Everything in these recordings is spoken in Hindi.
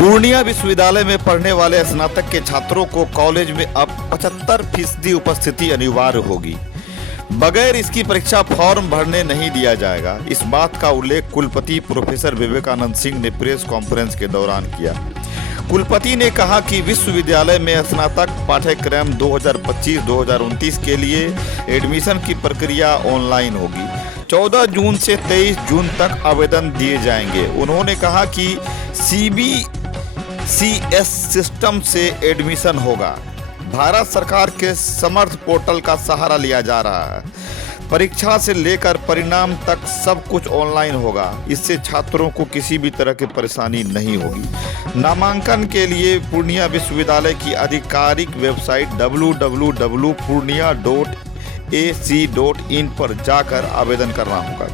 पूर्णिया विश्वविद्यालय में पढ़ने वाले स्नातक के छात्रों को कॉलेज में अब 75% उपस्थिति अनिवार्य होगी। बगैर इसकी परीक्षा फॉर्म भरने नहीं दिया जाएगा। इस बात का उल्लेख कुलपति प्रोफेसर विवेकानंद सिंह ने प्रेस कॉन्फ्रेंस के दौरान किया। कुलपति ने कहा कि विश्वविद्यालय में स्नातक पाठ्यक्रम 2025-2029 के लिए एडमिशन की प्रक्रिया ऑनलाइन होगी। 14 जून से 23 जून तक आवेदन दिए जाएंगे। उन्होंने कहा कि CBCS सिस्टम से एडमिशन होगा। भारत सरकार के समर्थ पोर्टल का सहारा लिया जा रहा है। परीक्षा से लेकर परिणाम तक सब कुछ ऑनलाइन होगा। इससे छात्रों को किसी भी तरह की परेशानी नहीं होगी। नामांकन के लिए पूर्णिया विश्वविद्यालय की आधिकारिक वेबसाइट www.purnia.ac.in पर जाकर आवेदन करना होगा।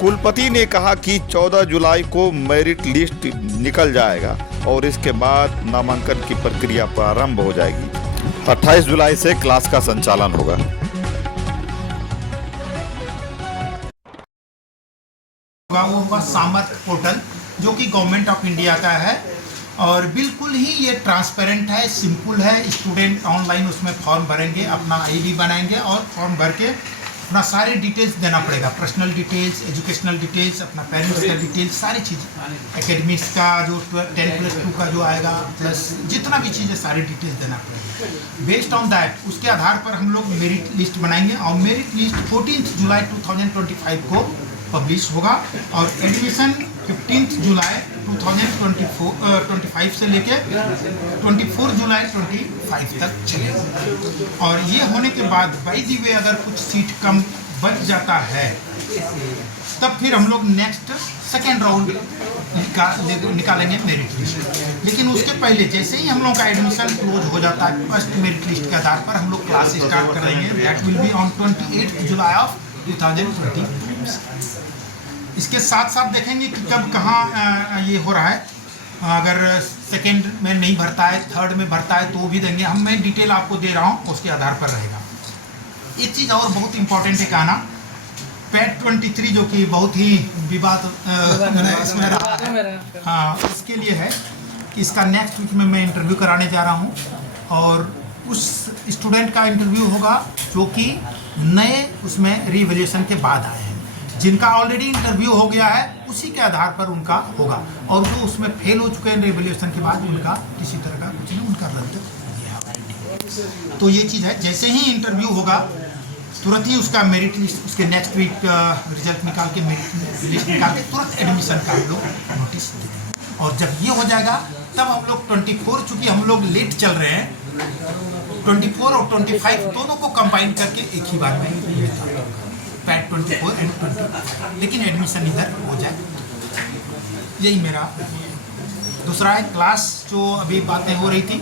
कुलपति ने कहा कि 14 जुलाई को मेरिट लिस्ट निकल जाएगा और इसके बाद नामांकन की प्रक्रिया प्रारंभ हो जाएगी। 28 जुलाई से क्लास का संचालन होगा। वो होगा सामर्थ पोर्टल, जो कि गवर्नमेंट ऑफ इंडिया का है और बिल्कुल ही ये ट्रांसपेरेंट है, सिंपल है। स्टूडेंट ऑनलाइन उसमें फॉर्म भरेंगे, अपना आईडी बनाएंगे और फॉर्म भर के अपना सारे डिटेल्स देना पड़ेगा। पर्सनल डिटेल्स, एजुकेशनल डिटेल्स, अपना पेरेंट्स का डिटेल्स, सारी चीज़ें, एकेडमिक्स का जो 10+2 का जो आएगा, प्लस जितना भी चीज़ें सारी डिटेल्स देना पड़ेगा। बेस्ड ऑन दैट उसके आधार पर हम लोग मेरिट लिस्ट बनाएंगे और मेरिट लिस्ट 14 जुलाई 2025 को पब्लिश होगा और एडमिशन 15 जुलाई 2025 से लेके 24 जुलाई 25 तक चलेगा। और ये होने के बाद बाय द वे अगर कुछ सीट कम बच जाता है तब फिर हम लोग नेक्स्ट सेकेंड राउंड निकालेंगे मेरिट लिस्ट। लेकिन उसके पहले जैसे ही हम लोग का एडमिशन क्लोज हो जाता है, फर्स्ट मेरिट लिस्ट के आधार पर हम लोग क्लास स्टार्ट करेंगे। That will be on 28 July of 2020। इसके साथ साथ देखेंगे कि कब कहाँ ये हो रहा है। अगर सेकेंड में नहीं भरता है, थर्ड में भरता है तो भी देंगे हम। मैं डिटेल आपको दे रहा हूँ, उसके आधार पर रहेगा। एक चीज़ और बहुत इंपॉर्टेंट है कहना, पैट 23 जो कि बहुत ही विवाद इसमें रहा है, हाँ, इसके लिए है कि इसका नेक्स्ट वीक में मैं इंटरव्यू कराने जा रहा हूँ और उस स्टूडेंट का इंटरव्यू होगा जो कि नए उसमें रिवैल्यूएशन के बाद आए हैं। जिनका ऑलरेडी इंटरव्यू हो गया है उसी के आधार पर उनका होगा और जो उसमें फेल हो चुके हैं रिवैल्यूएशन के बाद उनका किसी तरह का कुछ नहीं, उनका रद्द किया। तो ये चीज़ है, जैसे ही इंटरव्यू होगा तुरंत ही उसका मेरिट लिस्ट, उसके नेक्स्ट वीक रिजल्ट निकाल के मेरिट लिस्ट निकाल के तुरंत एडमिशन का हम लोग नोटिस देंगे। और जब ये हो जाएगा तब हम लोग 24, चूँकि हम लोग लेट चल रहे हैं, 24 और 25 दोनों को कंबाइन करके एक ही बार में पैट 24 एंड 20, लेकिन एडमिशन इधर हो जाए। यही मेरा दूसरा है। क्लास जो अभी बातें हो रही थी,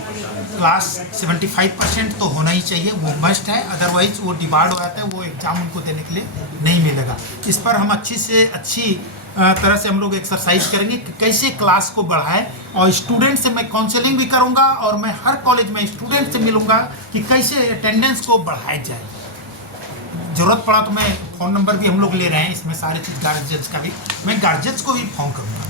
क्लास 75% तो होना ही चाहिए, वो मस्ट है। अदरवाइज वो डिबार्ड हो जाता है, वो एग्ज़ाम उनको देने के लिए नहीं मिलेगा। इस पर हम अच्छी तरह से हम लोग एक्सरसाइज करेंगे कि कैसे क्लास को बढ़ाएं। और स्टूडेंट से मैं काउंसलिंग भी करूंगा और मैं हर कॉलेज में स्टूडेंट से मिलूंगा कि कैसे अटेंडेंस को बढ़ाया जाए। ज़रूरत पड़ा तो मैं फ़ोन नंबर भी हम लोग ले रहे हैं इसमें, सारे चीज़ गार्जियंस का भी, मैं गार्जियंस को भी फ़ोन करूँगा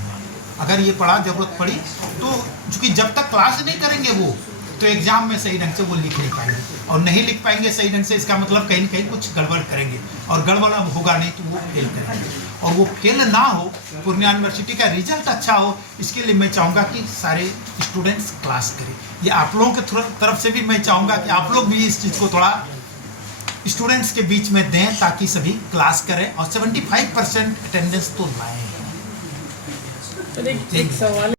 अगर ये पड़ा ज़रूरत पड़ी तो। चूँकि जब तक क्लास नहीं करेंगे वो तो एग्ज़ाम में सही ढंग से वो लिख नहीं पाएंगे और नहीं लिख पाएंगे सही ढंग से, इसका मतलब कहीं न कहीं कुछ गड़बड़ करेंगे और गड़बड़ अब होगा नहीं तो वो फेल करेंगे। और वो फेल ना हो, पूर्णिया यूनिवर्सिटी का रिजल्ट अच्छा हो, इसके लिए मैं चाहूँगा कि सारे स्टूडेंट्स क्लास करें। ये आप लोगों के तरफ से भी मैं चाहूँगा कि आप लोग भी इस चीज़ को थोड़ा स्टूडेंट्स के बीच में दें ताकि सभी क्लास करें और 75% अटेंडेंस तो लाएं। एक सवाल